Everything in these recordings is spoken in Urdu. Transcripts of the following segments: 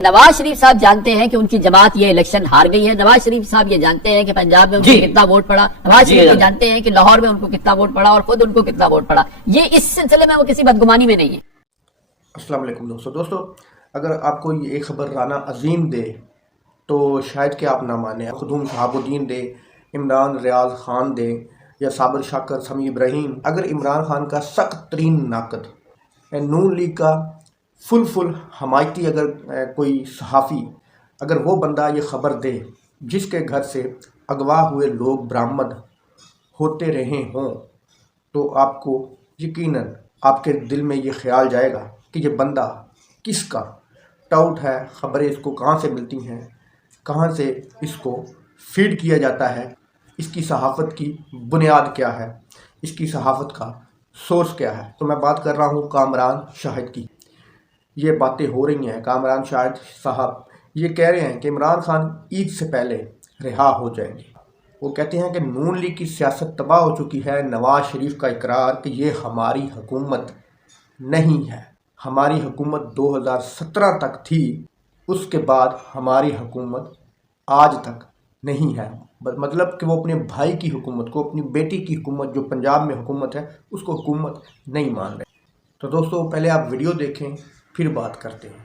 نواز شریف صاحب جانتے ہیں کہ ان کی جماعت یہ الیکشن ہار گئی ہے. نواز شریف صاحب یہ جانتے ہیں کہ پنجاب میں ان کو کتنا ووٹ پڑا. نواز شریف یہ جانتے ہیں کہ لاہور میں ان کو کتنا ووٹ پڑا اور خود ان کو کتنا ووٹ پڑا. یہ اس سلسلے میں وہ کسی بدگمانی میں نہیں ہے. السلام علیکم دوستو اگر آپ کو یہ ایک خبر رانا عظیم دے تو شاید کہ آپ نہ مانیں. خدوم شہاب الدین دے, عمران ریاض خان دے یا صابر شاکر, سمیع ابراہیم. اگر عمران خان کا سخت ترین ناقد, نون لیگ کا فل حمایتی اگر کوئی صحافی, اگر وہ بندہ یہ خبر دے جس کے گھر سے اغوا ہوئے لوگ برآمد ہوتے رہے ہوں, تو آپ کو یقیناً آپ کے دل میں یہ خیال جائے گا کہ یہ بندہ کس کا ٹاؤٹ ہے, خبریں اس کو کہاں سے ملتی ہیں, کہاں سے اس کو فیڈ کیا جاتا ہے, اس کی صحافت کی بنیاد کیا ہے, اس کی صحافت کا سورس کیا ہے. تو میں بات کر رہا ہوں کامران شاہد کی. یہ باتیں ہو رہی ہیں, کامران شاہد صاحب یہ کہہ رہے ہیں کہ عمران خان عید سے پہلے رہا ہو جائیں گے. وہ کہتے ہیں کہ نون لیگ کی سیاست تباہ ہو چکی ہے. نواز شریف کا اقرار کہ یہ ہماری حکومت نہیں ہے, ہماری حکومت 2017 تک تھی, اس کے بعد ہماری حکومت آج تک نہیں ہے. مطلب کہ وہ اپنے بھائی کی حکومت کو, اپنی بیٹی کی حکومت جو پنجاب میں حکومت ہے, اس کو حکومت نہیں مان رہے. تو دوستو پہلے آپ ویڈیو دیکھیں پھر بات کرتے ہیں.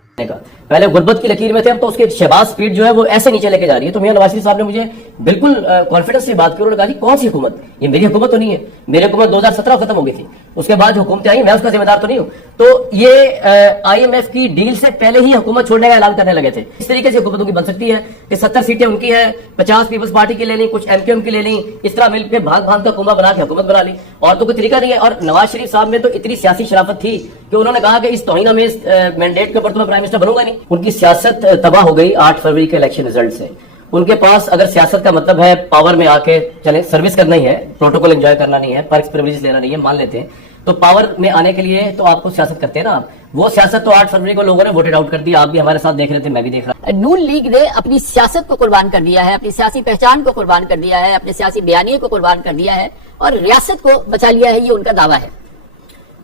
پہلے غربت کی لکیر میں تھے, اب تو اس کے شہباز سپیڈ جو ہے وہ ایسے نیچے لے کے جا رہی ہے. تو میاں نواز شریف صاحب نے مجھے بالکل کانفیڈنس سے بات کی. انہوں نے کہا جی کون سی حکومت, یہ میری حکومت تو نہیں ہے, میری حکومت 2017 ختم ہو گئی تھی, اس کے بعد جو حکومتیں آئی میں اس کا ذمہ دار تو نہیں ہوں. تو یہ آئی ایم ایف کی ڈیل سے پہلے ہی حکومت چھوڑنے کا اعلان کرنے لگے تھے. اس طریقے سے حکومتوں کی بن سکتی ہے کہ 70 سیٹیں ان کی ہیں, 50 پیپلز پارٹی کی لے لیں, کچھ ایم کیو ایم کی لے لیں, اس طرح مل کے بھاگ کا کنبہ بنا کے حکومت بنا لی, اور تو کوئی طریقہ نہیں ہے. اور نواز شریف صاحب میں تو اتنی سیاسی شرافت تھی کہ انہوں نے کہا کہ اس توہین آمیز مینڈیٹ کے اوپر تو میں پرائم منسٹر بنوں گا نہیں. ان کی سیاست تباہ ہو گئی 8 فروری کے الیکشن رزلٹ سے. ان کے پاس اگر سیاست کا مطلب ہے پاور میں آ کے چلیں سروس کرنا ہی ہے, پروٹوکول انجوائے کرنا نہیں ہے, پرکس پریویلیجز لینا نہیں ہے, مان لیتے ہیں, تو پاور میں آنے کے لیے تو آپ کو سیاست کرتے ہیں نا. وہ سیاست تو 8 فروری کو لوگوں نے ووٹڈ آؤٹ کر دی. آپ بھی ہمارے ساتھ دیکھ رہے تھے, میں بھی دیکھ رہا. نون لیگ نے اپنی سیاست کو قربان کر دیا ہے, اپنی سیاسی پہچان کو قربان کر دیا ہے, اپنے سیاسی بیانیے کو قربان کر دیا ہے اور ریاست کو بچا لیا ہے, یہ ان کا دعویٰ ہے.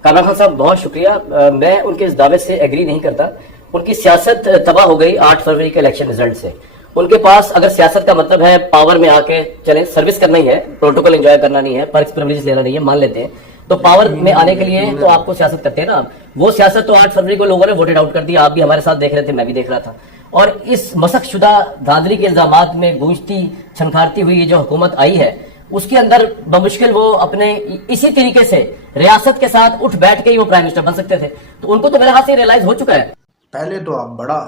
کامران خان صاحب بہت شکریہ. میں ان کے اس دعوے سے ایگری نہیں کرتا. ان کی سیاست تباہ ہو گئی 8 فروری کے الیکشن رزلٹ سے. ان کے پاس اگر سیاست کا مطلب ہے پاور میں آ کے چلیں سروس کرنا ہی ہے, پروٹوکول انجوائے کرنا نہیں ہے, پرکس پریویلیجز لینا نہیں ہے, مان لیتے ہیں, تو پاور میں آنے کے لیے تو آپ کو سیاست کرتے ہیں نا. وہ سیاست تو 8 فروری کو لوگوں نے ووٹڈ آؤٹ کر دی. آپ بھی ہمارے ساتھ دیکھ رہے تھے, میں بھی دیکھ رہا تھا. اور اس مسخ شدہ دھاندلی کے الزامات میں گونجتی چھنکارتی ہوئی جو حکومت آئی ہے, اس کے اندر بمشکل وہ اپنے اسی طریقے سے ریاست کے ساتھ اٹھ بیٹھ کے ہی وہ پرائم منسٹر بن سکتے تھے. تو ان کو تو میرے ہاتھ سے ریلائز ہو چکا ہے. پہلے تو آپ بڑا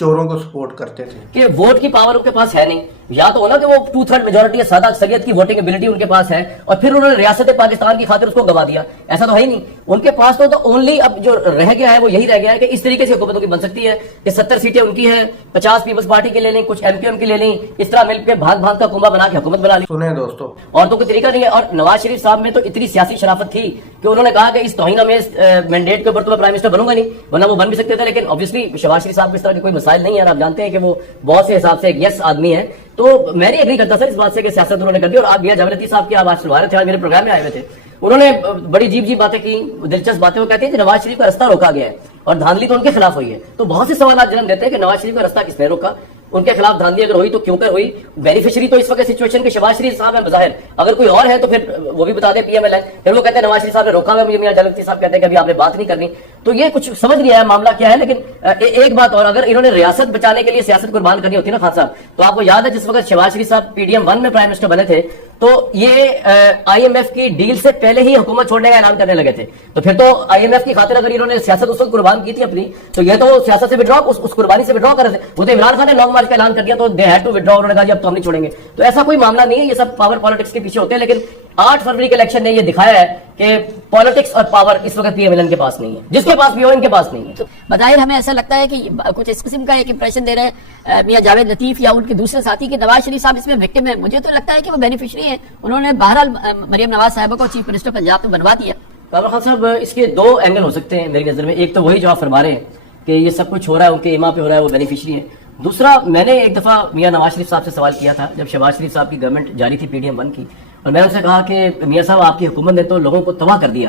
چوروں کو سپورٹ کرتے تھے کہ ووٹ کی پاور ان کے پاس ہے نہیں, یا تو ہونا کہ وہ 2/3 میجورٹی ہے, سادہ اکثریت کی ووٹنگ ایبلٹی ان کے پاس ہے, اور پھر انہوں نے ریاست پاکستان کی خاطر اس کو گوا دیا. ایسا تو ہے ہی نہیں. ان کے پاس تو اونلی اب جو رہ گیا ہے وہ یہی رہ گیا ہے کہ اس طریقے سے حکومتوں کی بن سکتی ہے کہ 70 سیٹیں ان کی ہیں, 50 پیپلز پارٹی کی لے لیں, کچھ ایم کیو ایم کی لے لیں, اس طرح مل کے بھاگ کا کنبہ بنا کے حکومت بنا لی. سنیں دوستو, اور تو کوئی طریقہ نہیں ہے. اور نواز شریف صاحب میں تو اتنی سیاسی شرافت تھی کہ انہوں نے کہا کہ اس توہین آمیز مینڈیٹ کے اوپر تو میں پرائم منسٹر بنوں گا نہیں, ورنہ وہ بن بھی سکتے تھے. لیکن اوبویسلی شہباز شریف صاحب کو اس طرح کے کوئی مسائل نہیں ہے. آپ جانتے ہیں کہ وہ بہت سے حساب سے ایک یس آدمی ہے. تو میں نہیں ایگری کرتا سر اس بات سے کہ سیاست انہوں نے کر دی. اور آپ جاوید لطیف صاحب کی آواز سنوا رہے تھے, آج میرے پروگرام میں آئے ہوئے تھے, انہوں نے بڑی عجیب باتیں کی, دلچسپ باتیں. وہ کہتے ہیں کہ نواز شریف کا رستہ روکا گیا ہے اور دھاندلی تو ان کے خلاف ہوئی ہے. تو بہت سے سوالات جنم دیتے ہیں کہ نواز شریف کا رستہ کس نے روکا, ان کے خلاف دھاندلی اگر ہوئی تو کیوں کر ہوئی. بینیفیشری تو اس وقت سچویشن کے شہباز شریف صاحب ہیں بظاہر, اگر کوئی اور ہے تو پھر وہ بھی بتا دیں پی ایم ایل ہے. پھر وہ کہتے ہیں نواز شریف صاحب نے روکا ہے, مجھے میاں جاوید لطیف صاحب کہتے ہیں کہ ابھی آپ نے بات نہیں کرنی. تو یہ کچھ سمجھ نہیں آیا معاملہ کیا ہے. لیکن ایک بات اور, اگر انہوں نے ریاست بچانے کے لیے سیاست قربان کرنی ہوتی نا خان صاحب, تو آپ کو یاد ہے جس وقت شہباز شریف صاحب PDM-1 میں پرائم منسٹر بنے تھے تو یہ آئی ایم ایف کی ڈیل سے پہلے ہی حکومت چھوڑنے کا اعلان کرنے لگے تھے. تو پھر تو آئی ایم ایف کی خاطر اگر انہوں نے سیاست اس وقت قربان کی تھی اپنی, تو یہ تو سیاست سے وڈرا, اس قربانی سے وڈرا کر رہے تھے. وہ تو عمران خان نے لانگ مارچ کا اعلان کر دیا تو دے ہیڈ ٹو وڈرا, انہوں نے کہا جی اب تو ہم نہیں چھوڑیں گے. تو ایسا کوئی معاملہ نہیں ہے, یہ سب پاور پالیٹکس کے پیچھے ہوتے ہیں. لیکن 8 فروری کے الیکشن نے یہ دکھایا ہے کہ پالیٹکس اور پاور اس وقت PMLN کے پاس نہیں ہے, جس کے پاس بھی ہو ان کے پاس نہیں ہے. تو بظاہر ہمیں ایسا لگتا ہے کہ کچھ اس قسم کا ایک امپریشن دے رہے ہیں میاں جاوید لطیف یا ان کے دوسرے ساتھی کہ نواز شریف صاحب اس میں وکٹم ہے. مجھے تو لگتا ہے کہ وہ بینیفیشری ہیں. انہوں نے بہرحال مریم نواز صاحبہ کو چیف منسٹر پنجاب میں بنوا دیا. کامران خان صاحب اس کے 2 اینگل ہو سکتے ہیں میری نظر میں. ایک تو وہی جو آپ فرما رہے ہیں کہ یہ سب کچھ ہو رہا ہے ان کے ایما پہ ہو رہا ہے, وہ بینیفیشری ہیں. دوسرا, میں نے ایک دفعہ میاں نواز شریف صاحب سے سوال کیا تھا جب شہباز شریف صاحب کی گورنمنٹ جاری تھی PDM-1 کی, اور میں نے ان سے کہا کہ میاں صاحب آپ کی حکومت نے تو لوگوں کو تباہ کر دیا,